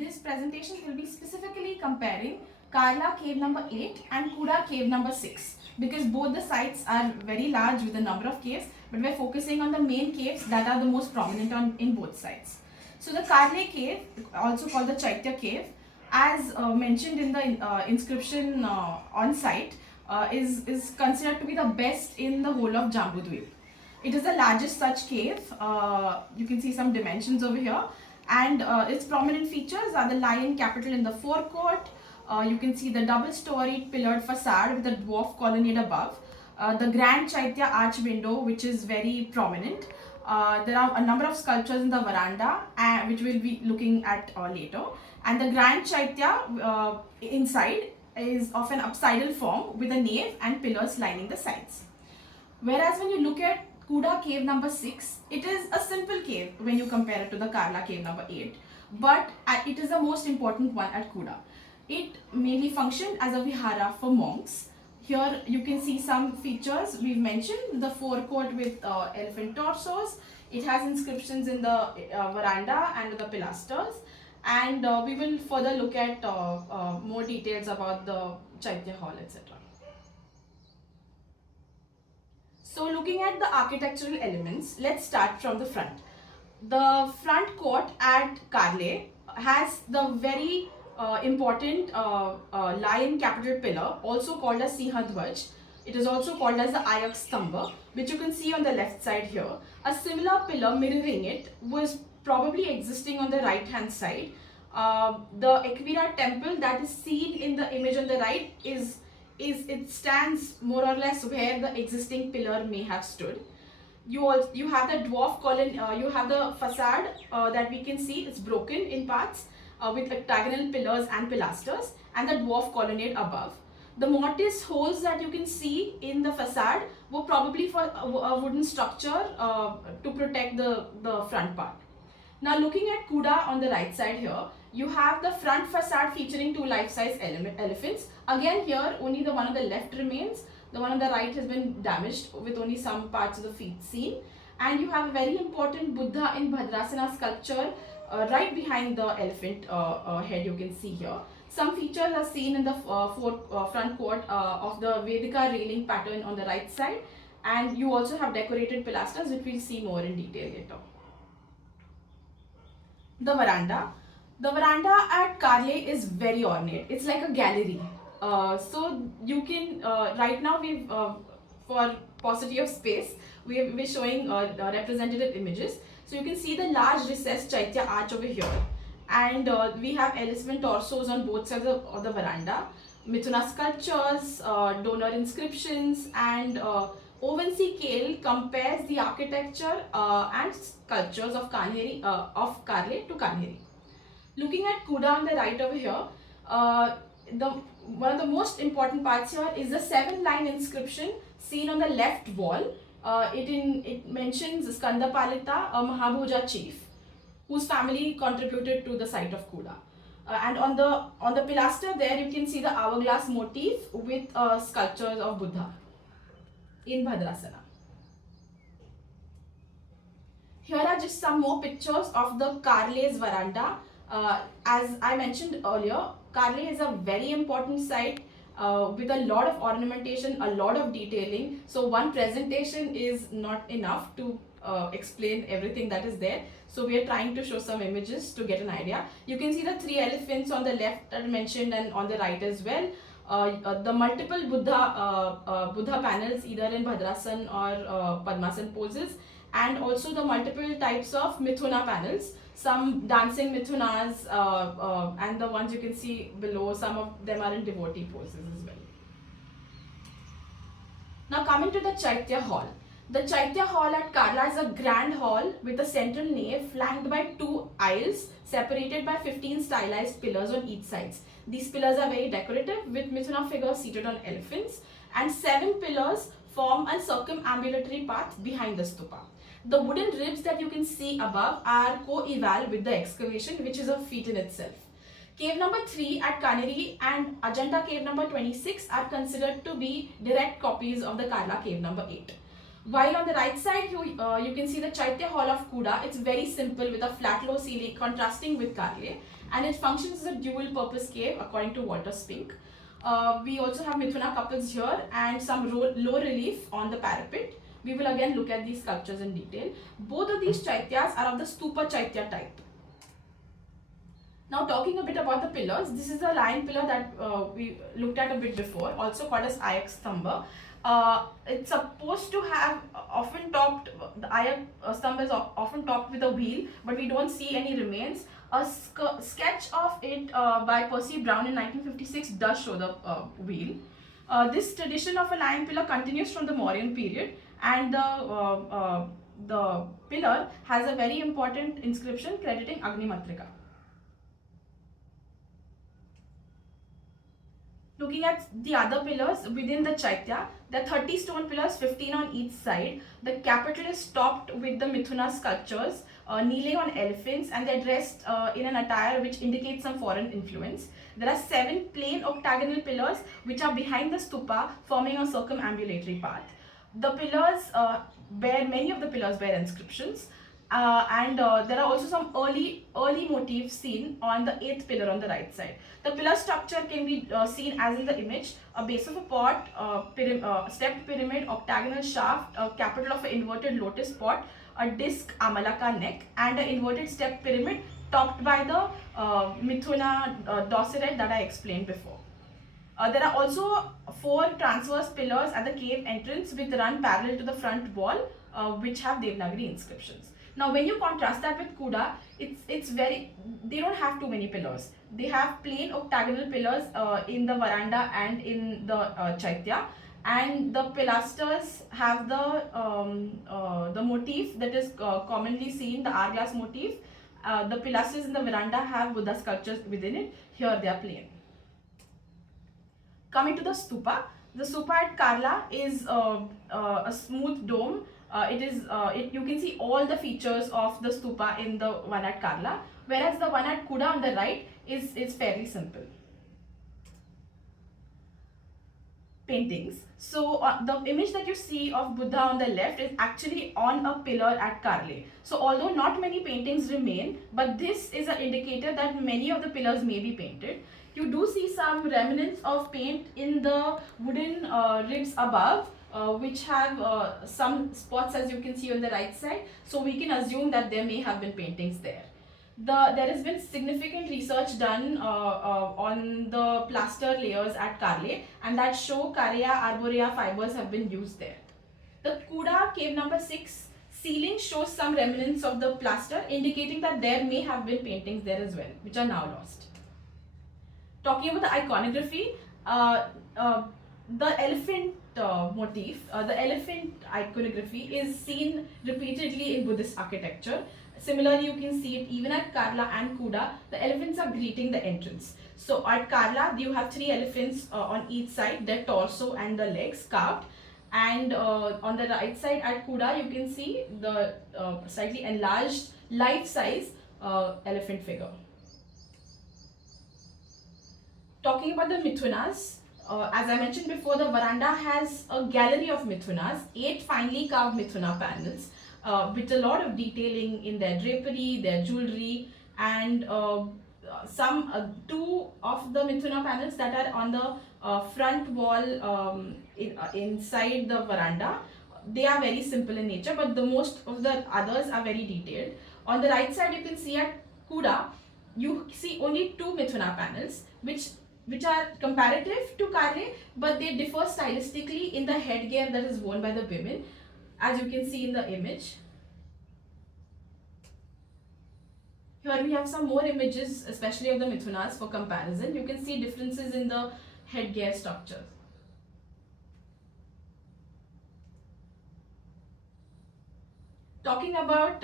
this presentation will be specifically comparing Karla cave number 8 and Kuda cave number 6 because both the sites are very large with a number of caves, but we're focusing on the main caves that are the most prominent in both sites. So the Karle cave, also called the Chaitya cave, as mentioned in the inscription on site, is considered to be the best in the whole of Jambudvip. It is the largest such cave. You can see some dimensions over here, and its prominent features are the lion capital in the forecourt. You can see the double-storied pillared facade with a dwarf colonnade above. The grand Chaitya arch window, which is very prominent. There are a number of sculptures in the veranda, which we'll be looking at later. And the grand Chaitya inside is of an apsidal form with a nave and pillars lining the sides. Whereas when you look at Kuda cave number 6, it is a simple cave when you compare it to the Karla cave number 8, but it is the most important one at Kuda. It mainly functioned as a vihara for monks. Here you can see some features we've mentioned, the forecourt with elephant torsos. It has inscriptions in the veranda and the pilasters, and we will further look at more details about the Chaitya hall, etc. So looking at the architectural elements, let's start from the front. The front court at Karle has the very important lion capital pillar, also called as Sinhadhwaj. It is also called as the Ayak Stamba, which you can see on the left side here. A similar pillar mirroring it was probably existing on the right hand side. The Ekvira temple that is seen in the image on the right it stands more or less where the existing pillar may have stood. You have the dwarf column, you have the facade that we can see it's broken in parts with octagonal pillars and pilasters, and the dwarf colonnade above. The mortise holes that you can see in the facade were probably for a wooden structure to protect the front part. Now looking at Kuda on the right side here, you have the front facade featuring two life-size elephants. Again here, only the one on the left remains. The one on the right has been damaged with only some parts of the feet seen. And you have a very important Buddha in Bhadrasana sculpture right behind the elephant head you can see here. Some features are seen in the front court of the Vedika railing pattern on the right side. And you also have decorated pilasters, which we'll see more in detail later. The veranda. The veranda at Karle is very ornate. It's like a gallery. So you can, right now we've, for paucity of space, we're showing representative images. So you can see the large recessed Chaitya arch over here. And we have elephant torsos on both sides of the veranda. Mithuna sculptures, donor inscriptions, and Owen-C Kale compares the architecture and sculptures of Karle to Kanheri. Looking at Kuda on the right over here, one of the most important parts here is the 7-line inscription seen on the left wall. It mentions Skandapalita, a Mahabhuja chief, whose family contributed to the site of Kuda. And on the pilaster there, you can see the hourglass motif with sculptures of Buddha in Bhadrasana. Here are just some more pictures of the Karle's veranda. As I mentioned earlier, Karle is a very important site with a lot of ornamentation, a lot of detailing. So one presentation is not enough to explain everything that is there. So we are trying to show some images to get an idea. You can see the 3 elephants on the left that I mentioned and on the right as well. The multiple Buddha panels either in Bhadrasan or Padmasan poses, and also the multiple types of Mithuna panels. Some dancing Mithunas and the ones you can see below, some of them are in devotee poses as well. Now coming to the Chaitya hall. The Chaitya hall at Karla is a grand hall with a central nave flanked by 2 aisles separated by 15 stylized pillars on each side. These pillars are very decorative with Mithuna figures seated on elephants, and 7 pillars form a circumambulatory path behind the stupa. The wooden ribs that you can see above are co-eval with the excavation, which is a feat in itself. Cave number 3 at Kanheri and Ajanta cave number 26 are considered to be direct copies of the Karla cave number 8. While on the right side, you can see the Chaitya Hall of Kuda. It's very simple with a flat low ceiling contrasting with Karle, and it functions as a dual purpose cave according to Walter Spink. We also have Mithuna couples here and some low relief on the parapet. We will again look at these sculptures in detail. Both of these Chaityas are of the Stupa Chaitya type. Now talking a bit about the pillars, this is a lion pillar that we looked at a bit before, also called as Ayak Stamba. It's supposed to have often topped, the Ayak Stamba is often topped with a wheel, but we don't see any remains. A sketch of it by Percy Brown in 1956 does show the wheel. This tradition of a lion pillar continues from the Mauryan period, and the pillar has a very important inscription crediting Agnimatrika. Looking at the other pillars within the Chaitya, there are 30 stone pillars, 15 on each side. The capital is topped with the Mithuna sculptures, kneeling on elephants, and they're dressed in an attire which indicates some foreign influence. There are 7 plain octagonal pillars which are behind the stupa, forming a circumambulatory path. The pillars many of the pillars bear inscriptions. And there are also some early motifs seen on the 8th pillar on the right side. The pillar structure can be seen as in the image: a base of a pot, stepped pyramid, octagonal shaft, a capital of an inverted lotus pot, a disc amalaka neck, and an inverted stepped pyramid topped by the Mithuna dorseret that I explained before. There are also 4 transverse pillars at the cave entrance which run parallel to the front wall, which have Devanagari inscriptions. Now when you contrast that with Kuda, they don't have too many pillars. They have plain octagonal pillars in the veranda and in the Chaitya, and the pilasters have the motif that is commonly seen, the hourglass motif. The pilasters in the veranda have Buddha sculptures within it. Here they are plain. Coming to the stupa at Karla is a smooth dome. You can see all the features of the stupa in the one at Karla, whereas the one at Kuda on the right is fairly simple. Paintings. So the image that you see of Buddha on the left is actually on a pillar at Karle. So although not many paintings remain, but this is an indicator that many of the pillars may be painted. You do see some remnants of paint in the wooden ribs above, which have some spots, as you can see on the right side. So we can assume that there may have been paintings there. There has been significant research done on the plaster layers at Karle, and that show Carya arborea fibers have been used there. The Kuda cave number 6 ceiling shows some remnants of the plaster, indicating that there may have been paintings there as well, which are now lost. Talking about the iconography, the elephant motif, the elephant iconography is seen repeatedly in Buddhist architecture. Similarly, you can see it even at Karla and Kuda. The elephants are greeting the entrance. So at Karla, you have 3 elephants on each side, their torso and the legs carved. And on the right side at Kuda, you can see the slightly enlarged life-size elephant figure. Talking about the Mithunas, as I mentioned before, the veranda has a gallery of Mithunas, 8 finely carved Mithuna panels with a lot of detailing in their drapery, their jewelry, and 2 of the Mithuna panels that are on the front wall inside the veranda. They are very simple in nature, but the most of the others are very detailed. On the right side, you can see at Kuda, you see only 2 Mithuna panels, which are comparative to Karle, but they differ stylistically in the headgear that is worn by the women, as you can see in the image. Here we have some more images, especially of the Mithunas for comparison. You can see differences in the headgear structure. Talking about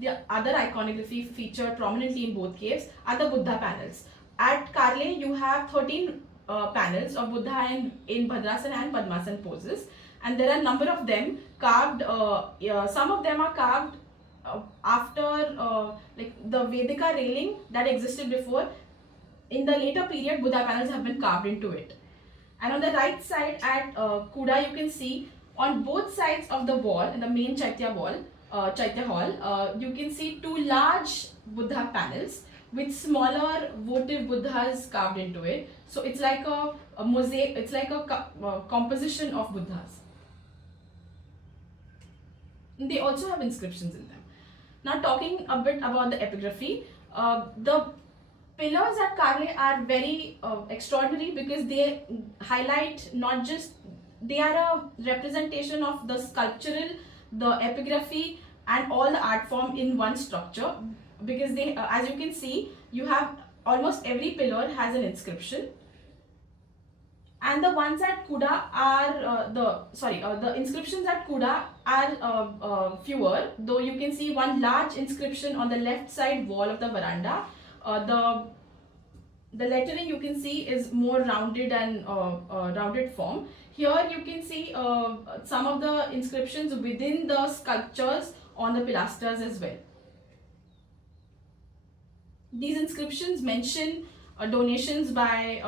the other iconography featured prominently in both caves are the Buddha panels. At Karle, you have 13 panels of Buddha in Bhadrasana and Padmasana poses, and there are a number of them carved. Some of them are carved after like the Vedika railing that existed before. In the later period, Buddha panels have been carved into it. And on the right side at Kuda, you can see On both sides of the wall, in the main Chaitya hall, you can see two large Buddha panels with smaller votive Buddhas carved into it. So it's like a mosaic, it's like a composition of Buddhas. They also have inscriptions in them. Now talking a bit about the epigraphy, the pillars at Karle are very extraordinary because they highlight not just, they are a representation of the sculptural, the epigraphy and all the art form in one structure, because they, as you can see, you have almost every pillar has an inscription. And the ones at Kuda are the inscriptions at Kuda are fewer, though you can see one large inscription on the left side wall of the veranda. The lettering you can see is more rounded and rounded form. Here you can see some of the inscriptions within the sculptures on the pilasters as well. These inscriptions mention donations by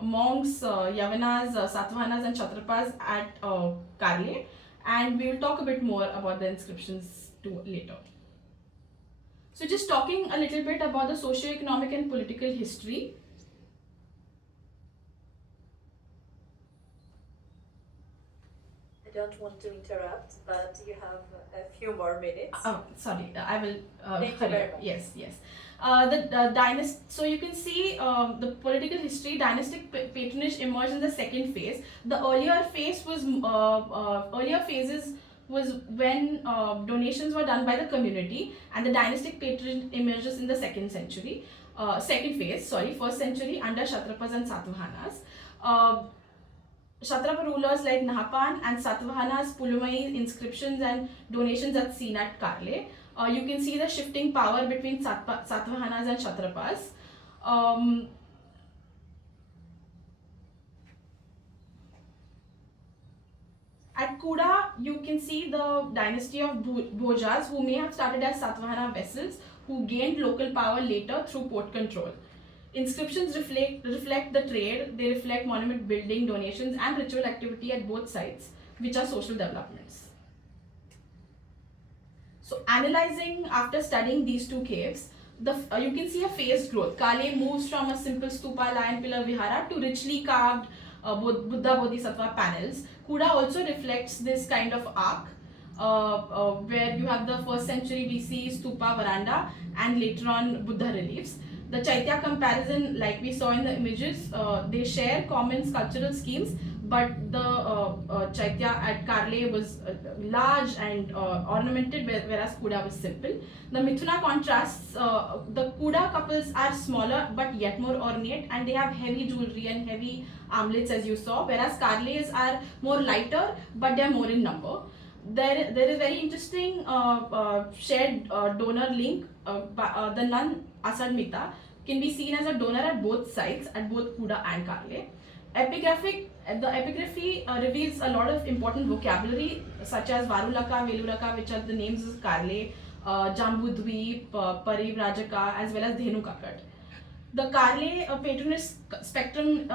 monks, Yavanas, Satavahanas and Kshatrapas at Karle, and we will talk a bit more about the inscriptions too later. So just talking a little bit about the socio-economic and political history. I don't want to interrupt, but you have a few more minutes. Oh, sorry, I will Thank you hurry very up. much. Yes, yes. So you can see the political history. Dynastic patronage emerged in the second phase. The earlier phases was when donations were done by the community, and the dynastic patronage emerges in the second phase. First century under Kshatrapas and Satavahanas. Kshatrapa rulers like Nahapan and Satavahanas Pulumai inscriptions and donations are seen at Karle. You can see the shifting power between Satavahanas and Kshatrapas. At Kuda, you can see the dynasty of Bhojas, who may have started as Satavahana vassals, who gained local power later through port control. Inscriptions reflect the trade, they reflect monument building, donations and ritual activity at both sites, which are social developments. So analyzing after studying these two caves, you can see a phased growth. Karle moves from a simple stupa lion pillar vihara to richly carved Buddha Bodhisattva panels. Kuda also reflects this kind of arc, where you have the 1st century BC stupa veranda and later on Buddha reliefs. The Chaitya comparison, like we saw in the images, they share common sculptural schemes, but the Chaitya at Karle was large and ornamented, whereas Kuda was simple. The Mithuna contrasts, the Kuda couples are smaller but yet more ornate, and they have heavy jewelry and heavy armlets as you saw, whereas Karles are more lighter but they are more in number. There is very interesting shared donor link. The nun Asad Mita can be seen as a donor at both sides, at both Kuda and Karle. The epigraphy reveals a lot of important vocabulary such as Varulaka, Veluraka, which are the names of Karle, Jambudweep, Parivrajaka, as well as Dhenu Kakat. The Karle patronage spectrum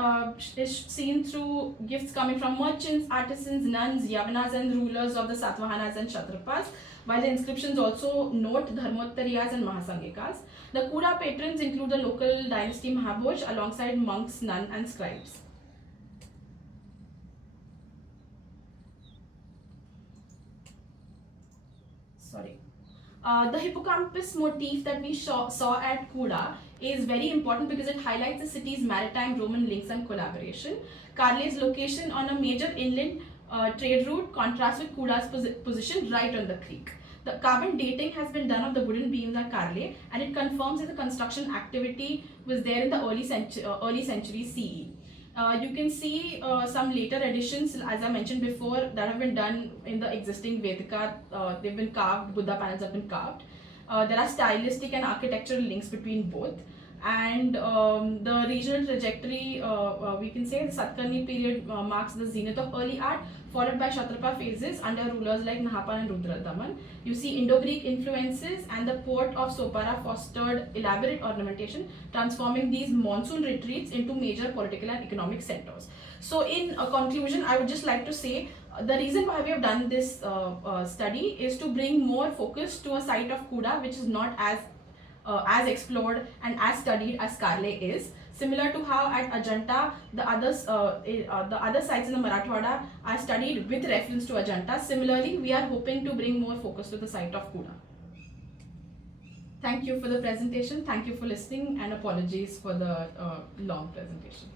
is seen through gifts coming from merchants, artisans, nuns, Yavanas and rulers of the Satavahanas and Kshatrapas, while the inscriptions also note Dharmottariyas and Mahasangikas. The Kuda patrons include the local dynasty Mahabhoj alongside monks, nuns and scribes. The hippocampus motif that we saw at Kuda is very important because it highlights the city's maritime Roman links and collaboration. Karle's location on a major inland trade route contrasts with Kuda's position right on the creek. The carbon dating has been done of the wooden beams at Karle, and it confirms that the construction activity was there in the early century CE. You can see some later additions, as I mentioned before, that have been done in the existing Vedika. They've been carved, Buddha panels have been carved. There are stylistic and architectural links between both. And the regional trajectory, we can say the Satkarni period marks the zenith of early art, followed by Kshatrapa phases under rulers like Nahapan and Rudradaman. You see Indo-Greek influences, and the port of Sopara fostered elaborate ornamentation, transforming these monsoon retreats into major political and economic centers. So in a conclusion, I would just like to say The reason why we have done this study is to bring more focus to a site of Kuda, which is not as explored and as studied as Karle is. Similar to how at Ajanta, the other sites in the Marathwada are studied with reference to Ajanta. Similarly, we are hoping to bring more focus to the site of Kuda. Thank you for the presentation. Thank you for listening, and apologies for the long presentation.